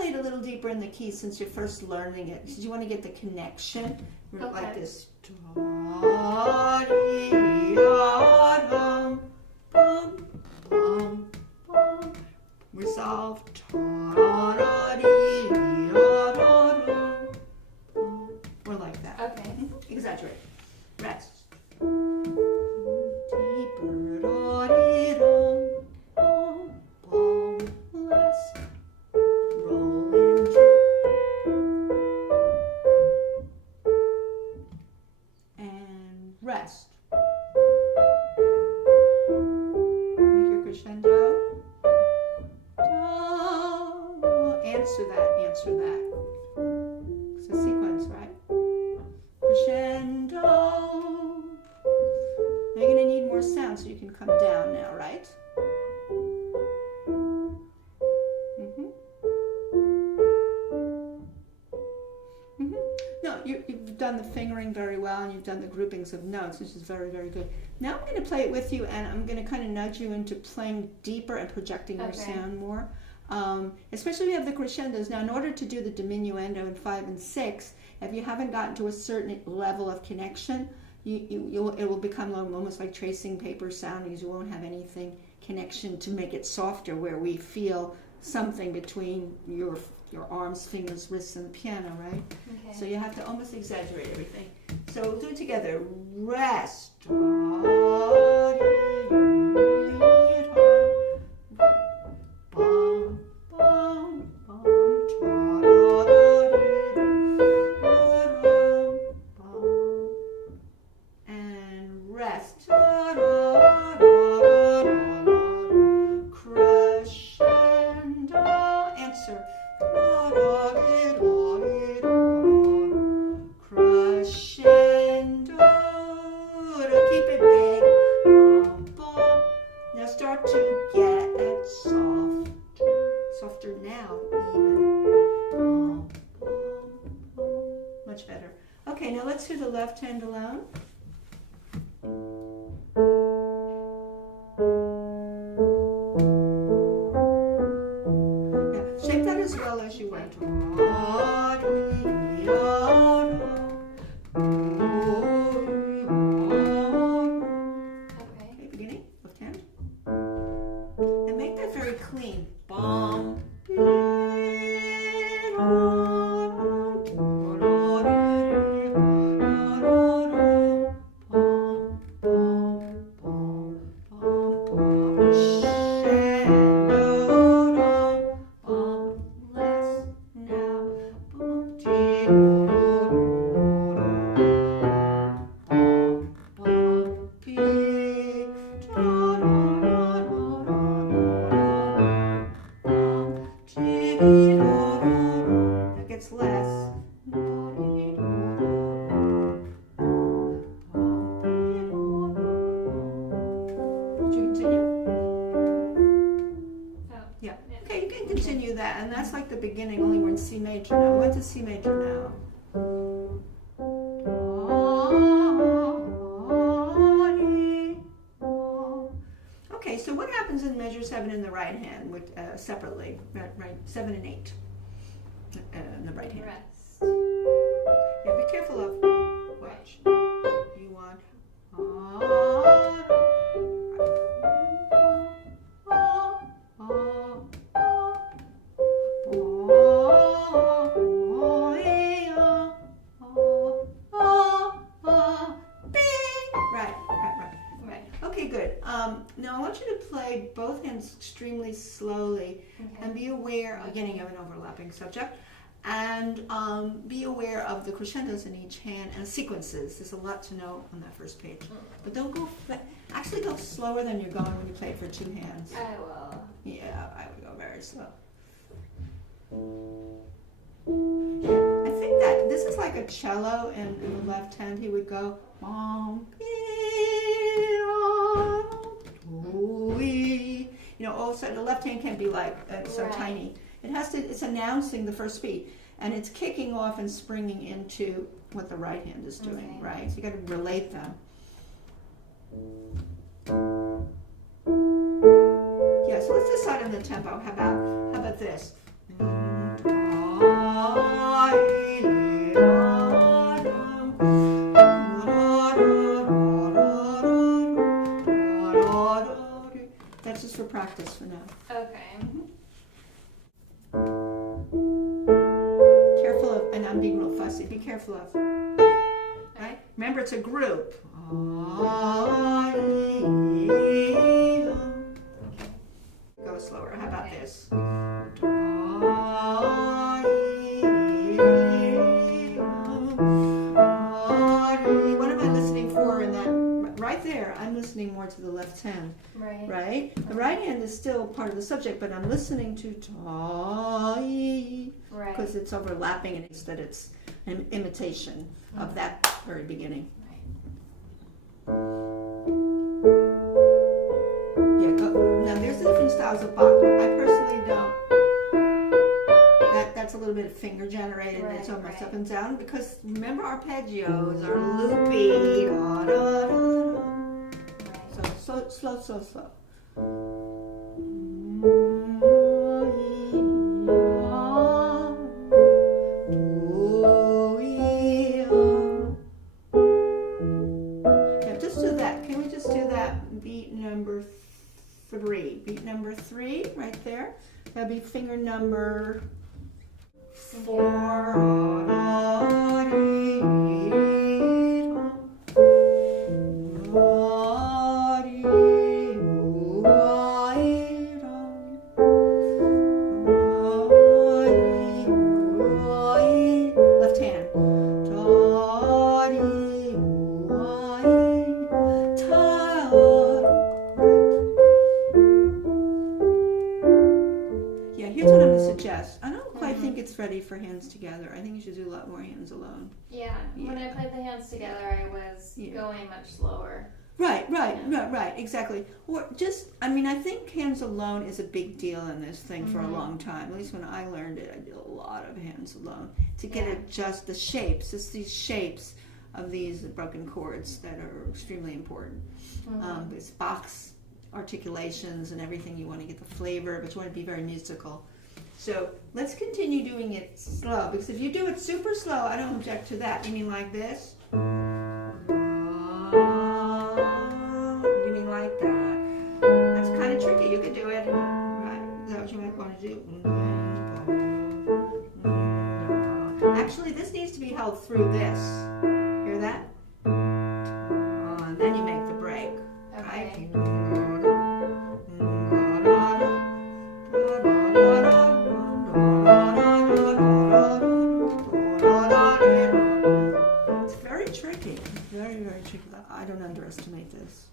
play it a little deeper in the key since you're first learning it, because you want to get the connection, like this. Resolve. Or like that. Okay. Exaggerate. Rest. Rest. Make your crescendo. Answer that. It's a sequence, right? Crescendo. Now you're going to need more sound so you can come down now, right? No, you've done the fingering very well, and you've done the groupings of notes, which is very, very good. Now I'm going to play it with you, and I'm going to kind of nudge you into playing deeper and projecting your sound more. Especially if you have the crescendos. Now, in order to do the diminuendo in 5 and 6, if you haven't gotten to a certain level of connection, it will become almost like tracing paper sound, because you won't have anything connection to make it softer, where we feel something between your arms, fingers, wrists, and the piano, right? Okay. So you have to almost exaggerate everything. So we'll do it together. Rest. And rest. Crescendo. Answer. Crescendo. Keep it big. Now start to get softer now, even. Much better. Okay, now let's do the left hand alone. Yeah, shape that as well as you went. Okay, beginning, left hand. And make that very clean. Bom. That gets less. Did you continue? Yeah. Okay, you can continue that, and that's like the beginning, only we're in C major now. We went to C major now. Okay, so what happens in measure 7 in the right hand, with separately, right? 7 and 8 in the right hand. Rest. Yeah, be careful of which you want. Right. Okay, good. Now I want you to play both hands extremely slowly, and be aware, again, you have an overlapping subject, and be aware of the crescendos in each hand and sequences. There's a lot to know on that first page. But don't go, actually go slower than you're going when you play it for 2 hands. I will. Yeah, I would go very slow. Yeah, I think that this is like a cello, and in the left hand he would go, you know, also the left hand can't be like so tiny. It has to. It's announcing the first beat, and it's kicking off and springing into what the right hand is doing, right? So you got to relate them. Yeah. So let's decide on the tempo. How about this? Chelsea, be careful of. Right? Remember, it's a group. Go slower. How about this? What am I listening for in that? Right there, I'm listening more to the left hand. Right? The right hand is still part of the subject, but I'm listening to because it's overlapping and instead it's an imitation of that very beginning. Yeah, go. Now there's different styles of Bach, but I personally don't. That's a little bit of finger generated, and it's almost up and down because remember arpeggios are loopy. Da, da, da, da. So slow. Beat number 3 right there. That'll be finger number 4. Left hand. Here's what I'm going to suggest. I don't quite think it's ready for hands together. I think you should do a lot more hands alone. Yeah. When I played the hands together, I was going much slower. Right, exactly. Or I think hands alone is a big deal in this thing for a long time. At least when I learned it, I did a lot of hands alone to get it just the shapes. It's these shapes of these broken chords that are extremely important. It's Bach's articulations and everything. You want to get the flavor, but you want to be very musical. So let's continue doing it slow, because if you do it super slow, I don't object to that. You mean like this? You mean like that? That's kind of tricky. You could do it. Right? Is that what you might want to do? Actually, this needs to be held through this. Hear that? And then you make the break. Okay. Right? It's very tricky. Very, very tricky. I don't underestimate this.